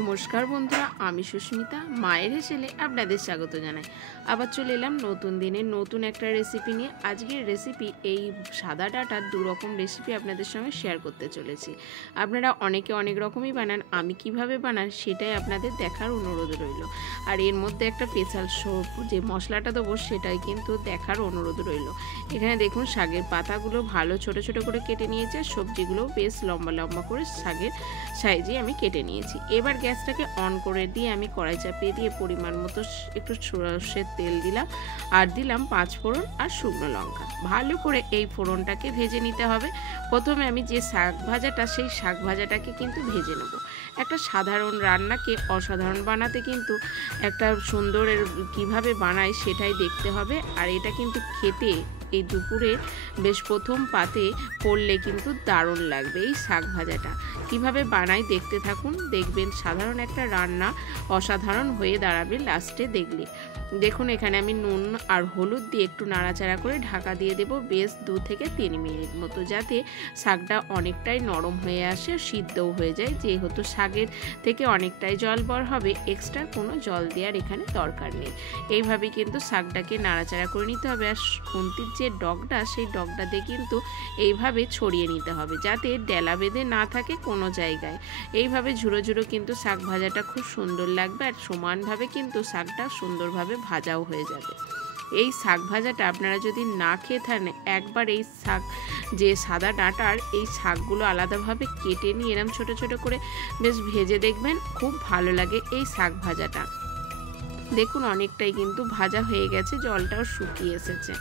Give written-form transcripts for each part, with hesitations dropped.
নমস্কার বন্ধুরা, আমি সুস্মিতা মায়ের হেসেলে আপনাদের স্বাগত জানাই। আবার চলে এলাম নতুন দিনের নতুন একটা রেসিপি নিয়ে। আজকের রেসিপি এই সাদা ডাঁটার দুরকম রেসিপি আপনাদের সঙ্গে শেয়ার করতে চলেছি। আপনারা অনেকে অনেক রকমই বানান, আমি কিভাবে বানান সেটাই আপনাদের দেখার অনুরোধ রইল। আর এর মধ্যে একটা স্পেশাল যে মশলাটা দেবো সেটাই কিন্তু দেখার অনুরোধ রইল। এখানে দেখুন শাকের পাতাগুলো ভালো ছোট ছোট করে কেটে নিয়েছে, সবজিগুলো বেশ লম্বা লম্বা করে শাকের সাইজে আমি কেটে নিয়েছি। এবার গ্যাসটাকে অন করে দিয়ে আমি কড়াই চাপিয়ে দিয়ে পরিমাণ মতো একটু সরষের তেল দিলাম, আর দিলাম 5 ফোড়ন আর শুকনো লঙ্কা। ভালো করে এই ফোড়নটাকে ভেজে নিতে হবে। প্রথমে আমি যে শাক ভাজাটা, সেই শাক ভাজাটাকে কিন্তু ভেজে নেব। একটা সাধারণ রান্নাকে অসাধারণ বানাতে কিন্তু একটা সুন্দরের কিভাবে বানায় সেটাই দেখতে হবে। আর এটা কিন্তু খেতে এই দুপুরে বেশ প্রথম পাতে পড়লে কিন্তু দারুণ লাগবে। এই শাক ভাজাটা কিভাবে বানাই দেখতে থাকুন, দেখবেন সাধারণ একটা রান্না অসাধারণ হয়ে দাঁড়াবে লাস্টে দেখলে। দেখুন এখানে আমি নুন আর হলুদ দিয়ে একটু নাড়াচাড়া করে ঢাকা দিয়ে দেব বেশ 2 থেকে 3 মিনিট মতো, যাতে শাকটা অনেকটাই নরম হয়ে আসে, সিদ্ধও হয়ে যায়। যেহেতু শাকের থেকে অনেকটাই জল বার হবে, এক্সট্রা কোনো জল দেওয়ার এখানে দরকার নেই। এইভাবে কিন্তু শাকটাকে নাড়াচাড়া করে নিতে হবে। আর খুন্তির যে ডগটা, সেই ডগটা দিয়ে কিন্তু এইভাবে ছড়িয়ে নিতে হবে, যাতে ডেলা বেঁধে না থাকে কোনো জায়গায়। এইভাবে ঝুড়ো ঝুড়ো কিন্তু শাক ভাজাটা খুব সুন্দর লাগবে, আর সমানভাবে কিন্তু শাকটা সুন্দরভাবে ভাজাও হয়ে যাবে। এই শাক ভাজাটা আপনারা যদি না খেয়ে থাকেন, একবার এই শাক যে সাদা ডাঁটার এই শাকগুলো আলাদাভাবে কেটে নিয়ে এরম ছোট ছোট করে বেশ ভেজে দেখবেন, খুব ভালো লাগে এই শাক ভাজাটা। দেখুন অনেকটাই কিন্তু ভাজা হয়ে গেছে, জলটাও শুকিয়ে এসেছে,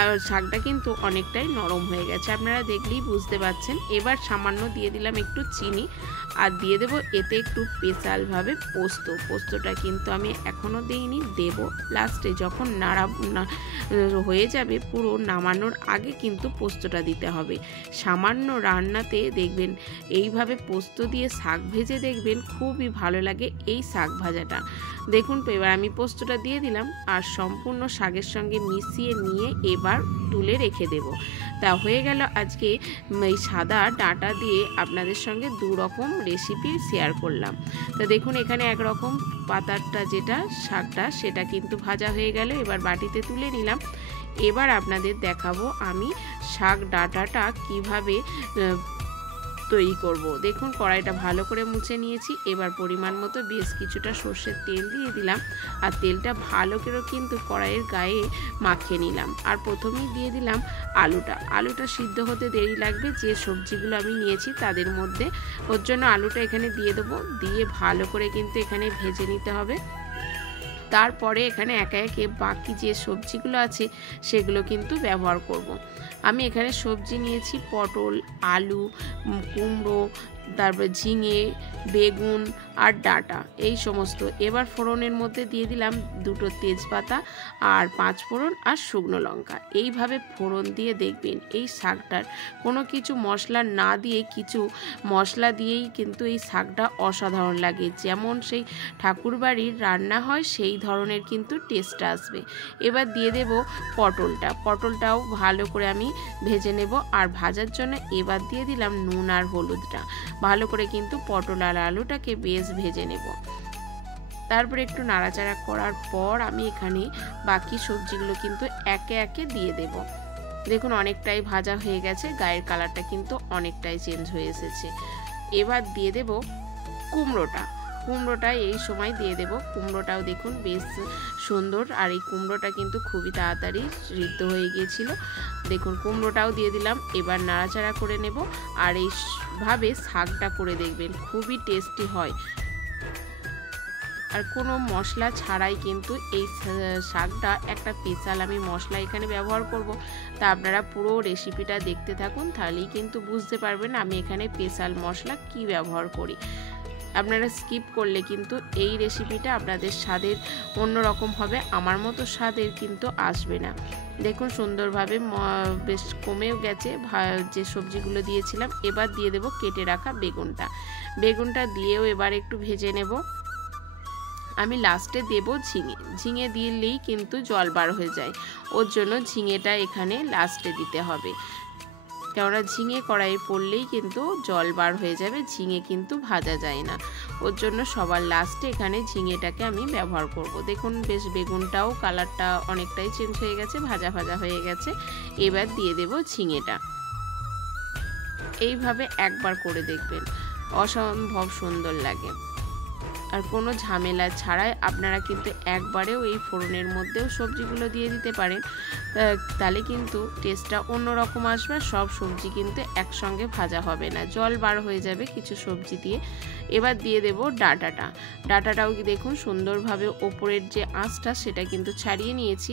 আর শাকটা কিন্তু অনেকটাই নরম হয়ে গেছে, আপনারা দেখলেই বুঝতে পারছেন। এবার সামান্য দিয়ে দিলাম একটু চিনি, আর দিয়ে দেবো এতে একটু স্পেশালভাবে পোস্তটা কিন্তু আমি এখনও দিইনি, দেব লাস্টে যখন নাড়া হয়ে যাবে। পুরো নামানোর আগে কিন্তু পোস্তটা দিতে হবে। সামান্য রান্নাতে দেখবেন এইভাবে পোস্ত দিয়ে শাক ভেজে দেখবেন খুবই ভালো লাগে এই শাক ভাজাটা। দেখুন তো এবার আমি পোস্তটা দিয়ে দিলাম, আর সম্পূর্ণ শাকের সঙ্গে মিশিয়ে নিয়ে এবার তুলে রেখে দেব। তা হয়ে গেল আজকে এই সাদা ডাঁটা দিয়ে আপনাদের সঙ্গে 2 রকম রেসিপি শেয়ার করলাম। তা দেখুন এখানে একরকম পাতাটা যেটা শাকটা, সেটা কিন্তু ভাজা হয়ে গেল। এবার বাটিতে তুলে নিলাম। এবার আপনাদের দেখাবো আমি শাক ডাঁটাটা কিভাবে তৈরি করব। দেখুন কড়াইটা ভালো করে মুছে নিয়েছি। এবার পরিমাণ মতো বেশ কিছুটা সর্ষের তেল দিয়ে দিলাম, আর তেলটা ভালো করে কিন্তু কড়াইয়ের গায়ে মাখিয়ে নিলাম। আর প্রথমেই দিয়ে দিলাম আলুটা সিদ্ধ হতে দেরি লাগবে, যে সবজিগুলো আমি নিয়েছি তাদের মধ্যে। ওর জন্য আলুটা এখানে দিয়ে দেবো, দিয়ে ভালো করে কিন্তু এখানে ভেজে নিতে হবে। তারপরে এখানে একে একে বাকি যে সবজিগুলো আছে সেগুলো কিন্তু ব্যবহার করব। আমি এখানে সবজি নিয়েছি পটল, আলু, কুমড়ো, তারপরে ঝিঙে, বেগুন আর ডাঁটা, এই সমস্ত। এবার ফোড়নের মধ্যে দিয়ে দিলাম 2টো তেজপাতা আর 5 ফোড়ন আর শুকনো লঙ্কা। এইভাবে ফোড়ন দিয়ে দেখবেন এই শাকটার কোনো কিছু মশলা না দিয়ে, কিছু মশলা দিয়েই কিন্তু এই শাকটা অসাধারণ লাগে। যেমন সেই ঠাকুরবাড়ির রান্না হয় সেই ধরনের কিন্তু টেস্ট আসবে। এবার দিয়ে দেব পটলটাও ভালো করে আমি ভেজে নেব। আর ভাজার জন্য এবার দিয়ে দিলাম নুন আর হলুদটা। ভালো করে কিন্তু পটল আর আলুটাকে বেশ ভেজে নেব। তারপরে একটু নাড়াচাড়া করার পর আমি এখানে বাকি সবজিগুলো কিন্তু একে একে দিয়ে দেব। দেখুন অনেকটাই ভাজা হয়ে গেছে, গায়ের কালারটা কিন্তু অনেকটাই চেঞ্জ হয়ে এসেছে। এবার দিয়ে দেব কুমড়োটা এই সময় দিয়ে দেব। কুমড়োটাও দেখুন বেশ সুন্দর, আর এই কুমড়োটা কিন্তু খুবই তাড়াতাড়ি সিদ্ধ হয়ে গিয়েছিল। দেখুন কুমড়োটাও দিয়ে দিলাম। এবার নাড়াচাড়া করে নেব, আর এইভাবে শাকটা করে দেখবেন খুবই টেস্টি হয়। আর কোনো মশলা ছাড়াই কিন্তু এই শাকটা একটা স্পেশাল আমি মশলা এখানে ব্যবহার করব। তা আপনারা পুরো রেসিপিটা দেখতে থাকুন, তাহলেই কিন্তু বুঝতে পারবেন আমি এখানে স্পেশাল মশলা কি ব্যবহার করি। আপনারা স্কিপ করলে কিন্তু এই রেসিপিটা আপনাদের স্বাদের অন্যরকম হবে, আমার মতো স্বাদের কিন্তু আসবে না। দেখুন সুন্দরভাবে বেশ কমেও গেছে যে সবজিগুলো দিয়েছিলাম। এবার দিয়ে দেব কেটে রাখা বেগুনটা দিয়েও এবার একটু ভেজে নেব। আমি লাস্টে দেব ঝিঙে দিলেই কিন্তু জল বার হয়ে যায়, ওর জন্য ঝিঙেটা এখানে লাস্টে দিতে হবে। কেননা ঝিঙে কড়াইয়ে পড়লেই কিন্তু জল বার হয়ে যাবে, ঝিঙে কিন্তু ভাজা যায় না। ওর জন্য সবার লাস্টে এখানে ঝিঙেটাকে আমি ব্যবহার করব। দেখুন বেশ বেগুনটাও কালারটা অনেকটাই চেঞ্জ হয়ে গেছে, ভাজা ভাজা হয়ে গেছে। এবার দিয়ে দেব ঝিঙেটা। এইভাবে একবার করে দেখবেন, অসম্ভব সুন্দর লাগে। আর কোনো ঝামেলা ছাড়াই আপনারা কিন্তু একবারেও এই ফোড়নের মধ্যেও সবজিগুলো দিয়ে দিতে পারেন, তাহলে কিন্তু টেস্টটা অন্যরকম আসবে। সব সবজি কিন্তু একসঙ্গে ভাজা হবে না, জল বার হয়ে যাবে কিছু সবজি দিয়ে। এবার দিয়ে দেব ডাঁটাটাও দেখুন সুন্দরভাবে ওপরের যে আঁচটা সেটা কিন্তু ছাড়িয়ে নিয়েছি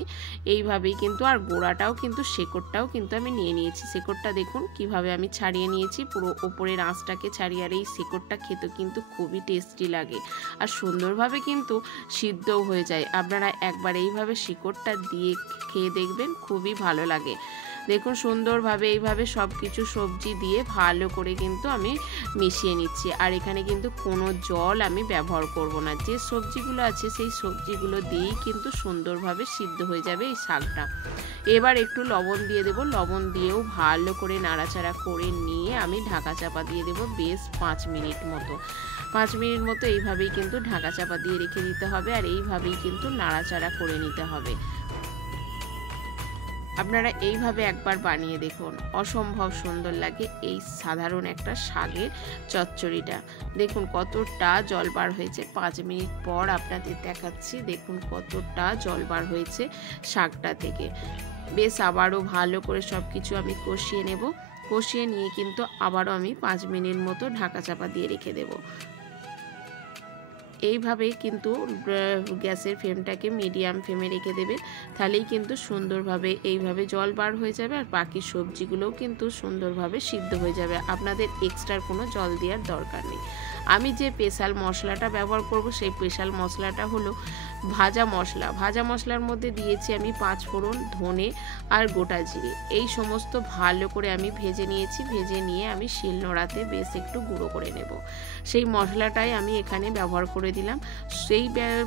এইভাবেই কিন্তু। আর গোড়াটাও কিন্তু শেকড়টাও কিন্তু আমি নিয়ে নিয়েছি। শেকড়টা দেখুন কিভাবে আমি ছাড়িয়ে নিয়েছি, পুরো ওপরের আঁচটাকে ছাড়িয়ে। আর এই শেকড়টা খেতে কিন্তু খুবই টেস্টি লাগে আর সুন্দরভাবে কিন্তু সিদ্ধও হয়ে যায়। আপনারা একবার এইভাবে শিকড়টা দিয়ে খেয়ে দেখবেন, খুবই ভালো লাগে। দেখুন সুন্দরভাবে এইভাবে সব কিছু সবজি দিয়ে ভালো করে কিন্তু আমি মিশিয়ে নিচ্ছি। আর এখানে কিন্তু কোনো জল আমি ব্যবহার করব না, যে সবজিগুলো আছে সেই সবজিগুলো দিয়েই কিন্তু সুন্দরভাবে সিদ্ধ হয়ে যাবে এই শাকটা। এবার একটু লবণ দিয়ে দেব, লবণ দিয়েও ভালো করে নাড়াচাড়া করে নিয়ে আমি ঢাকা চাপা দিয়ে দেব বেশ 5 মিনিট মতো। 5 মিনিট মতো এইভাবেই কিন্তু ঢাকা চাপা দিয়ে রেখে দিতে হবে। আর এইভাবেই কিন্তু নাড়াচাড়া করে নিতে হবে। আপনারা এইভাবে একবার বানিয়ে দেখুন, অসম্ভব সুন্দর লাগে এই সাধারণ একটা শাকের চচ্চড়িটা। দেখুন কতটা জল বার হয়েছে, 5 মিনিট পর আপনাদের দেখাচ্ছি। দেখুন কতটা জল বার হয়েছে শাকটা থেকে। বেশ আবারও ভালো করে সব কিছু আমি কষিয়ে নেব। কষিয়ে নিয়ে কিন্তু আবারও আমি 5 মিনিট মতো ঢাকা চাপা দিয়ে রেখে দেব। এইভাবেই কিন্তু গ্যাসের ফ্লেমটাকে মিডিয়াম ফ্লেমে রেখে দেবে, তাহলেই কিন্তু সুন্দরভাবে এইভাবে জল বার হয়ে যাবে। আর বাকি সবজিগুলোও কিন্তু সুন্দরভাবে সিদ্ধ হয়ে যাবে, আপনাদের এক্সট্রা কোনো জল দেওয়ার দরকার নেই। আমি যে স্পেশাল মশলাটা ব্যবহার করব সেই স্পেশাল মশলাটা হলো ভাজা মশলা। ভাজা মশলার মধ্যে দিয়েছি আমি 5 ফোড়ন, ধনে আর গোটা জিরে। এই সমস্ত ভালো করে আমি ভেজে নিয়েছি। ভেজে নিয়ে আমি শিলনোড়াতে বেশ একটু গুঁড়ো করে নেব। সেই মশলাটাই আমি এখানে ব্যবহার করে দিলাম। সেই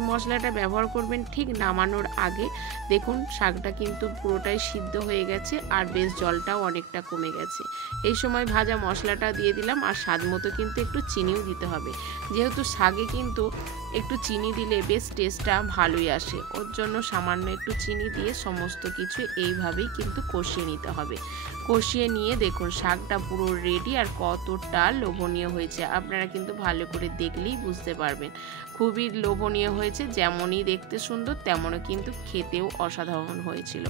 মশলাটা ব্যবহার করবেন ঠিক নামানোর আগে। দেখুন শাকটা কিন্তু পুরোটাই সিদ্ধ হয়ে গেছে আর বেশ জলটাও অনেকটা কমে গেছে। এই সময় ভাজা মশলাটা দিয়ে দিলাম। আর স্বাদ মতো কিন্তু একটু চিনিও দিতে হবে, যেহেতু শাকে কিন্তু একটু চিনি দিলে বেশ টেস্টটা ভালোই আসে। ওর জন্য সামান্য একটু চিনি দিয়ে সমস্ত কিছু এইভাবেই কিন্তু কষিয়ে নিতে হবে। কষিয়ে নিয়ে দেখুন শাকটা পুরো রেডি আর কতটা লোভনীয় হয়েছে। আপনারা কিন্তু ভালো করে দেখলেই বুঝতে পারবেন, খুবই লোভনীয় হয়েছে। যেমনই দেখতে সুন্দর তেমনও কিন্তু খেতেও অসাধারণ হয়েছিল।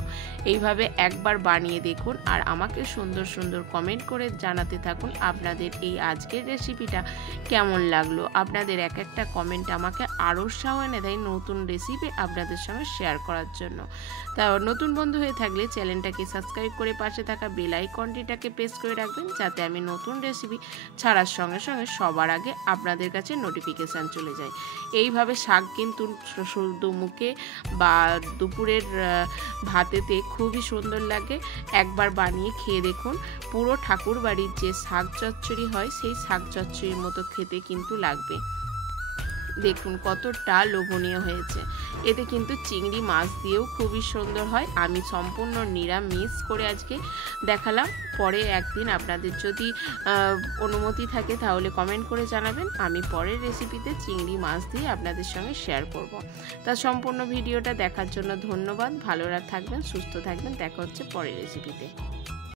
এইভাবে একবার বানিয়ে দেখুন আর আমাকে সুন্দর সুন্দর কমেন্ট করে জানাতে থাকুন আপনাদের এই আজকের রেসিপিটা কেমন লাগলো। আপনাদের এক একটা কমেন্ট আমাকে আরও উৎসাহ এনে দেয় নতুন রেসিপি আপনাদের সঙ্গে শেয়ার করার জন্য। তা নতুন বন্ধু হয়ে থাকলে চ্যানেলটাকে সাবস্ক্রাইব করে পাশে থাকা বেল আইকনটিটাকে প্রেস করে রাখবেন, যাতে আমি নতুন রেসিপি ছাড়ার সঙ্গে সঙ্গে সবার আগে আপনাদের কাছে নোটিফিকেশান চলে যায়। এইভাবে শাক কিন্তু শুধু মুখে বা দুপুরের ভাতেতে খুবই সুন্দর লাগে। একবার বানিয়ে খেয়ে দেখুন, পুরো ঠাকুর বাড়ির যে শাক চচ্চড়ি হয় সেই শাক চচ্চড়ির মতো খেতে কিন্তু লাগবে। দেখুন কতটা লোভনীয় হয়েছে। এতে কিন্তু চিংড়ি মাছ দিয়েও খুবই সুন্দর হয়। আমি সম্পূর্ণ নিরামিষ করে আজকে দেখালাম। পরে একদিন আপনাদের যদি অনুমতি থাকে তাহলে কমেন্ট করে জানাবেন, আমি পরের রেসিপিতে চিংড়ি মাছ দিয়ে আপনাদের সঙ্গে শেয়ার করব। তা সম্পূর্ণ ভিডিওটা দেখার জন্য ধন্যবাদ। ভালো থাকবেন, সুস্থ থাকবেন। দেখা হচ্ছে পরের রেসিপিতে।